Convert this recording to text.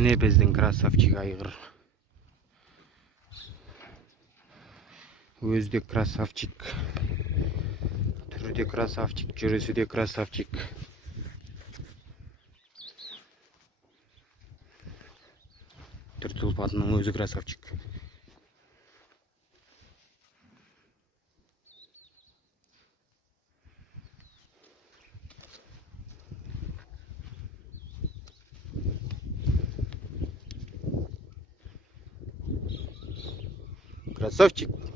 Mine біздің красавчик айғыр. Өзі де красавчик. Түрі де красавчик, жүрісі де красавчик. Түр тұлпатының өзі красавчик. Красавчик.